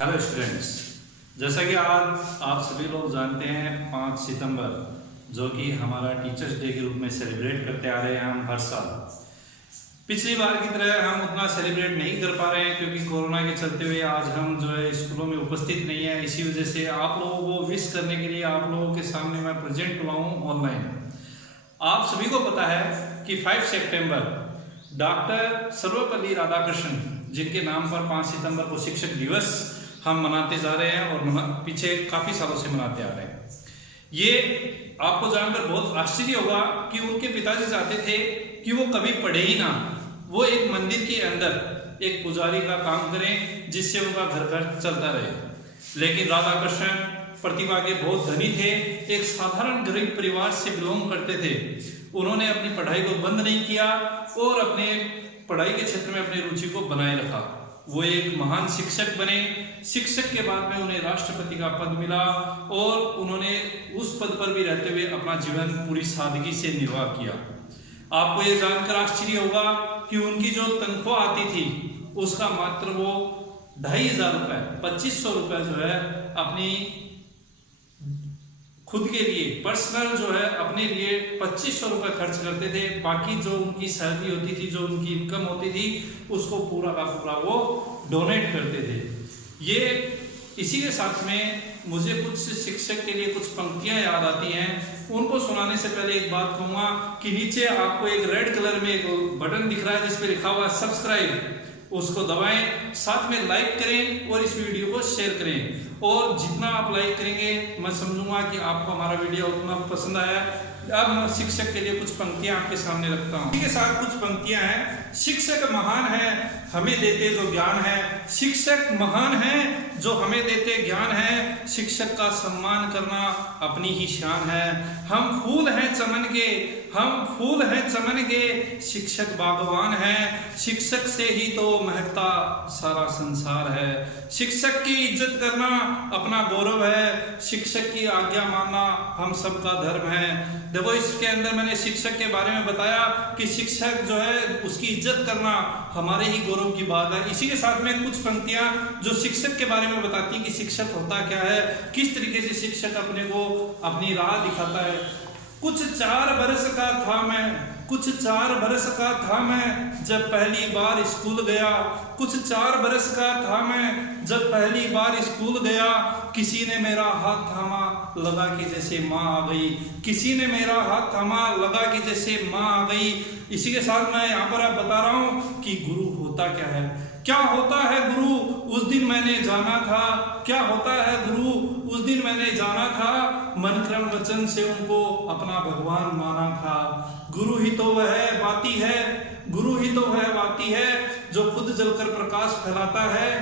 Hello students, जैसा कि आज आप सभी लोग जानते हैं 5 सितंबर जो कि हमारा टीचर्स डे के रूप में सेलिब्रेट करते आ रहे हैं हम हर साल। पिछली बार की तरह हम उतना सेलिब्रेट नहीं कर पा रहे हैं क्योंकि कोरोना के चलते हुए आज हम जो है स्कूलों में उपस्थित नहीं है। इसी वजह से आप लोगों को विश करने के लिए आप लोगों के सामने मैं प्रेजेंट हुआ हूँ ऑनलाइन। आप सभी को पता है कि 5 सितंबर डॉक्टर सर्वपल्ली राधाकृष्णन, जिनके नाम पर 5 सितंबर को शिक्षक दिवस हम मनाते जा रहे हैं और पीछे काफी सालों से मनाते आ रहे हैं। ये आपको जानकर बहुत आश्चर्य होगा कि उनके पिताजी चाहते थे कि वो कभी पढ़े ही ना, वो एक मंदिर के अंदर एक पुजारी का काम करें जिससे उनका घर घर चलता रहे। लेकिन राधाकृष्णन प्रतिभा के बहुत धनी थे, एक साधारण गरीब परिवार से बिलोंग करते थे। उन्होंने अपनी पढ़ाई को बंद नहीं किया और अपने पढ़ाई के क्षेत्र में अपनी रुचि को बनाए रखा। वो एक महान शिक्षक बने। शिक्षक के बाद में उन्हें राष्ट्रपति का पद मिला और उन्होंने उस पद पर भी रहते हुए अपना जीवन पूरी सादगी से निर्वाह किया। आपको ये जानकर आश्चर्य होगा कि उनकी जो तनख्वाह आती थी उसका मात्र वो 2500 रुपए 2500 रुपए जो है अपनी खुद के लिए पर्सनल जो है अपने लिए 2500 रुपए खर्च करते थे। बाकी जो उनकी सैलरी होती थी, जो उनकी इनकम होती थी, उसको पूरा का पूरा वो डोनेट करते थे। ये इसी के साथ में मुझे कुछ शिक्षक के लिए कुछ पंक्तियां याद आती हैं। उनको सुनाने से पहले एक बात कहूंगा कि नीचे आपको एक रेड कलर में एक बटन दिख रहा है जिस पे लिखा हुआ है सब्सक्राइब, उसको दबाएं, साथ में लाइक करें और इस वीडियो को शेयर करें। और जितना आप लाइक करेंगे मैं समझूंगा कि आपको हमारा वीडियो उतना पसंद आया। अब मैं शिक्षक के लिए कुछ पंक्तियां आपके सामने रखता हूं। इसी के साथ कुछ पंक्तियां हैं। शिक्षक महान है हमें देते जो ज्ञान है, शिक्षक महान है जो हमें देते ज्ञान है, शिक्षक का सम्मान करना अपनी ही शान है। हम फूल हैं चमन के, हम फूल हैं चमन के, शिक्षक बागवान है, शिक्षक से ही तो महकता सारा संसार है। शिक्षक की इज्जत करना अपना गौरव है, शिक्षक की आज्ञा मानना हम सबका धर्म है। देखो, इसके अंदर मैंने शिक्षक के बारे में बताया कि शिक्षक जो है उसकी इज्जत करना हमारे ही गौरव की बात है। इसी के साथ में कुछ पंक्तियां जो शिक्षक के बारे में बताती हैं कि शिक्षक होता क्या है, किस तरीके से शिक्षक अपने को अपनी राह दिखाता है। कुछ 4 बरस का था मैं, कुछ 4 बरस का था मैं जब पहली बार स्कूल गया, कुछ 4 बरस का था मैं जब पहली बार स्कूल गया, किसी ने मेरा हाथ थामा लगा कि जैसे माँ आ गई, किसी ने मेरा हाथ थामा लगा कि जैसे माँ आ गई। इसी के साथ मैं यहाँ पर आप बता रहा हूँ कि गुरु होता क्या है, क्या होता है गुरु उस दिन मैंने जाना था, क्या होता है गुरु उस दिन मैंने जाना था, मन क्रम वचन से उनको अपना भगवान माना था। गुरु ही तो वह बाती है, गुरु ही तो वह बाती है जो खुद जलकर प्रकाश फैलाता है,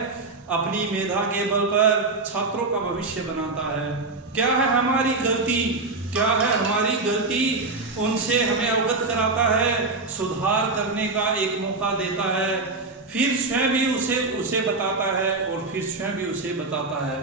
अपनी मेधा के बल पर छात्रों का भविष्य बनाता है। क्या है हमारी गलती, क्या है हमारी गलती, उनसे हमें अवगत कराता है, सुधार करने का एक मौका देता है, फिर स्वयं भी उसे बताता है और फिर स्वयं भी उसे बताता है।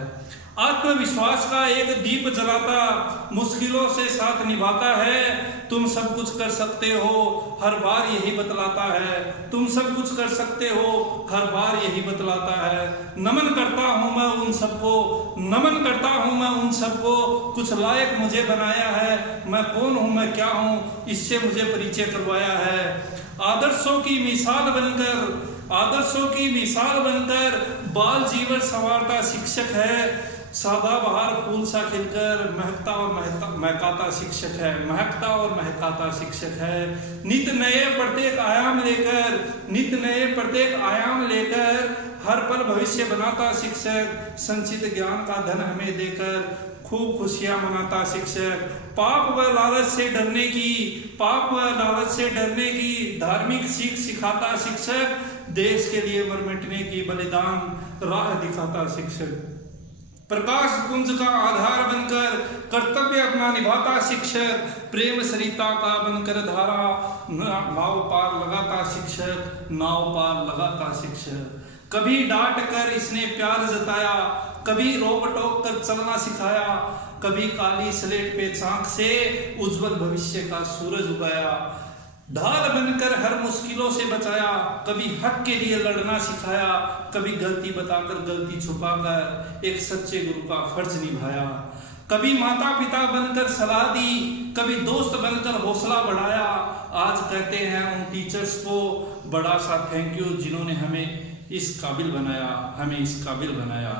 आत्मविश्वास का एक दीप जलाता, मुश्किलों से साथ निभाता है, तुम सब कुछ कर सकते हो हर बार यही बतलाता है, तुम सब कुछ कर सकते हो हर बार यही बतलाता है। नमन करता हूँ मैं उन सबको, नमन करता हूँ मैं उन सबको, कुछ लायक मुझे बनाया है, मैं कौन हूँ मैं क्या हूँ इससे मुझे परिचय करवाया है। आदर्शों की मिसाल बनकर, आदर्शों की मिसाल बनकर बाल जीवन संवारता शिक्षक है, सादा बहार फूल सा खिलकर महकता और महकाता शिक्षक है, महकता और महकाता शिक्षक है। नित नए प्रत्येक आयाम लेकर, नित नए प्रत्येक आयाम लेकर हर पल भविष्य बनाता शिक्षक, संचित ज्ञान का धन हमें देकर खूब खुशियां मनाता शिक्षक। पाप व लालच से डरने की, पाप व लालच से डरने की धार्मिक सीख सिखाता शिक्षक, देश के लिए मर मिटने की बलिदान राह दिखाता शिक्षक। प्रकाश पुंज का आधार बनकर कर्तव्य अपना निभाता शिक्षक, प्रेम सरिता का बनकर धारा नाव पार लगाता शिक्षक, नाव पार लगाता शिक्षक। कभी डांट कर इसने प्यार जताया, कभी रोक टोक कर चलना सिखाया, कभी काली स्लेट पे चाक से उज्जवल भविष्य का सूरज उगाया। ढाल बनकर हर मुश्किलों से बचाया, कभी हक के लिए लड़ना सिखाया, कभी गलती बताकर गलती छुपाकर एक सच्चे गुरु का फर्ज निभाया। कभी माता पिता बनकर सलाह दी, कभी दोस्त बनकर हौसला बढ़ाया। आज कहते हैं उन टीचर्स को बड़ा सा थैंक यू जिन्होंने हमें इस काबिल बनाया, हमें इस काबिल बनाया।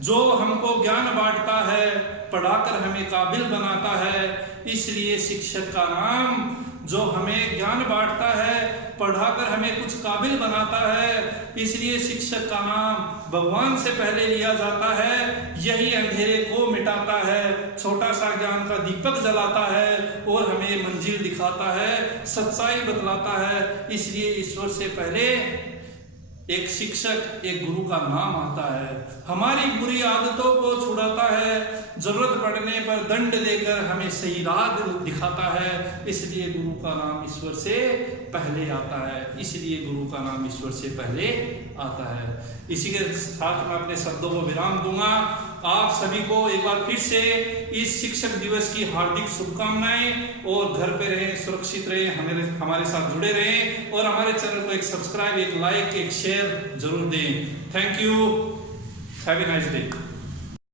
जो हमको ज्ञान बांटता है, पढ़ाकर हमें काबिल बनाता है, इसलिए शिक्षक का नाम, जो हमें ज्ञान बांटता है, पढ़ाकर हमें कुछ काबिल बनाता है, इसलिए शिक्षक का नाम भगवान से पहले लिया जाता है। यही अंधेरे को मिटाता है, छोटा सा ज्ञान का दीपक जलाता है और हमें मंजिल दिखाता है, सच्चाई बतलाता है। इसलिए ईश्वर से पहले एक शिक्षक, एक गुरु का नाम आता है। हमारी बुरी आदतों को छुड़ाता है, जरूरत पड़ने पर दंड देकर हमें सही राह दिखाता है। इसलिए गुरु का नाम ईश्वर से पहले आता है, इसलिए गुरु का नाम ईश्वर से पहले आता है। इसी के साथ मैं अपने शब्दों को विराम दूंगा। आप सभी को एक बार फिर से इस शिक्षक दिवस की हार्दिक शुभकामनाएं, और घर पे रहें, सुरक्षित रहें, हमारे साथ जुड़े रहें, और हमारे चैनल को एक सब्सक्राइब, एक लाइक, एक शेयर जरूर दें। Thank you, have a nice day.